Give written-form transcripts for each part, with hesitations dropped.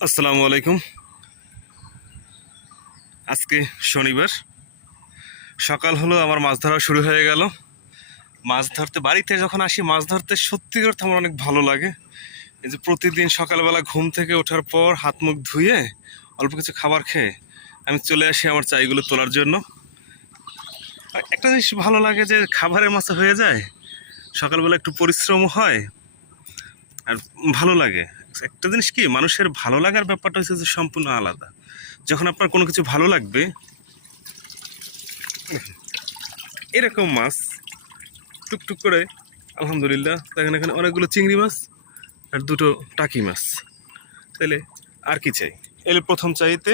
আসসালামু আলাইকুম। আজকে শনিবার সকাল হলো, আমার মাছ ধরা শুরু হয়ে গেল। মাছ ধরতে বাড়িতে যখন আসি, মাছ ধরতে সত্যি করতে আমার অনেক ভালো লাগে। এই যে প্রতিদিন সকালবেলা ঘুম থেকে ওঠার পর হাত মুখ ধুয়ে অল্প কিছু খাবার খেয়ে আমি চলে আসি আমার চাইগুলো তোলার জন্য। আর একটা জিনিস ভালো লাগে যে খাবারের মাছ হয়ে যায়, সকালবেলা একটু পরিশ্রম হয় আর ভালো লাগে। একটা জিনিস কি, মানুষের ভালো লাগার ব্যাপারটা হচ্ছে যে সম্পূর্ণ আলাদা। যখন আপনার কোনো কিছু ভালো লাগবে, এরকম মাছ টুকটুক করে, আলহামদুলিল্লাহ দেখেন এখানে অনেকগুলো চিংড়ি মাছ আর দুটো টাকি মাছ। তাহলে আর কি চাই? এলে প্রথম চাইতে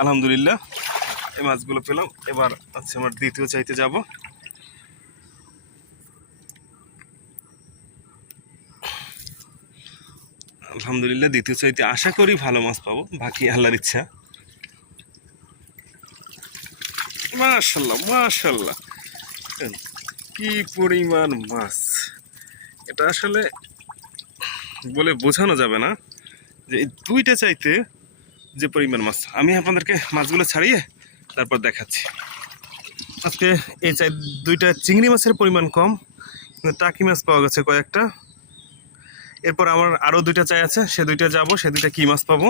আলহামদুলিল্লাহ এই মাছগুলো পেলাম। এবার আচ্ছা, আমার দ্বিতীয় চাইতে যাব। আলহামদুলিল্লাহ দ্বিতীয় চাইতে আশা করি ভালো মাছ পাবো, বাকি আল্লাহর ইচ্ছা। মাশাল্লাহ মাশাল্লাহ, কি পরিমাণ মাছ! এটা আসলে বলে বোঝানো যাবে না যে এই দুইটা চাইতে যে পরিমাণ মাছ। আমি আপনাদেরকে মাছগুলো ছাড়িয়ে তারপর দেখাচ্ছি। আজকে এই চাই দুইটা চিংড়ি মাছের পরিমাণ কম, কিন্তু টাকি মাছ পাওয়া গেছে কয়েকটা। এরপর আমার আরও দুইটা চাই আছে, সে দুইটা যাব, সে দুইটা কী মাছ পাবো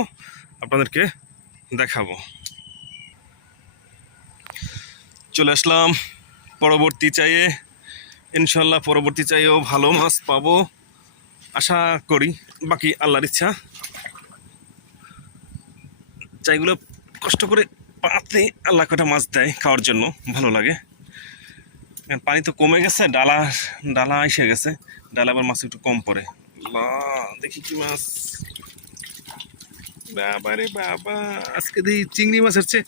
আপনাদেরকে দেখাবো। চলে আসলাম পরবর্তী চাইয়ে। ইনশাল্লাহ পরবর্তী চাইয়েও ভালো মাছ পাবো আশা করি, বাকি আল্লাহর ইচ্ছা। চাইগুলো কষ্ট করে পাতে আল্লাহ কটা মাছ দেয় খাওয়ার জন্য, ভালো লাগে। পানি তো কমে গেছে, ডালা ডালা এসে গেছে, ডালা আবার মাছ একটু কম পড়ে। দেখি কি মাছ! বাবা রে বাবা, আজকে দেখি চিংড়ি মাছের চেয়ে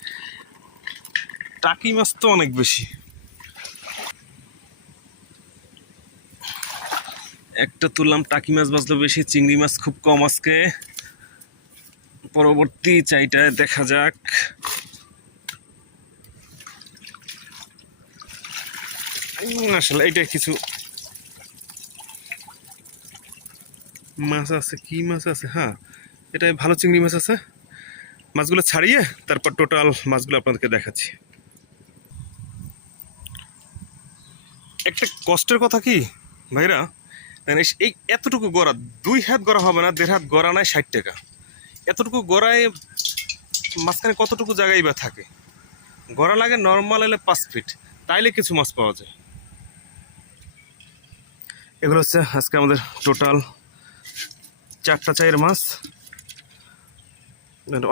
টাকি মাছ তো অনেক বেশি। একটা তুললাম, টাকি মাছ বাজলো বেশি, চিংড়ি মাছ খুব কম আজকে। পরবর্তী চাইটায় দেখা যাক। আসলে এটা কিছু মাছ আছে, কি মাছ আছে? হ্যাঁ, এটা ভালো চিংড়ি মাছ আছে। মাছগুলো ছাড়িয়ে তারপর টোটাল মাছগুলো আপনাদেরকে দেখাচ্ছি। একটা কষ্টের কথা কি ভাইরা, এই এতটুকু গড়া, 2 হাত গড়া হবে না, 1.5 হাত গড়া নাই 60 টাকা। এতটুকু গড়ায় মাঝখানে কতটুকু জায়গায় বা থাকে? গড়া লাগে নর্মাল এলে 5 ফিট, তাইলে কিছু মাছ পাওয়া যায়। এগুলো হচ্ছে আজকে আমাদের টোটাল 4টা চাইয়ের মাছ।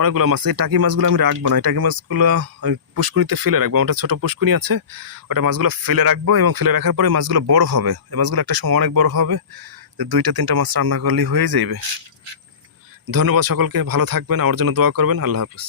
অনেকগুলো মাছ। এই টাকি মাছগুলো আমি রাখবো না, এই টাকি মাছগুলো আমি পুষ্কুনিতে ফেলে রাখবো। ওটা ছোটো পুষ্কুনি আছে, ওটা মাছগুলো ফেলে রাখবো, এবং ফেলে রাখার পরে মাছগুলো বড় হবে। এই মাছগুলো একটা সময় অনেক বড় হবে, 2-3টা মাছ রান্না করলেই হয়ে যাবে। ধন্যবাদ সকলকে, ভালো থাকবেন, আমার জন্য দোয়া করবেন। আল্লাহ হাফিজ।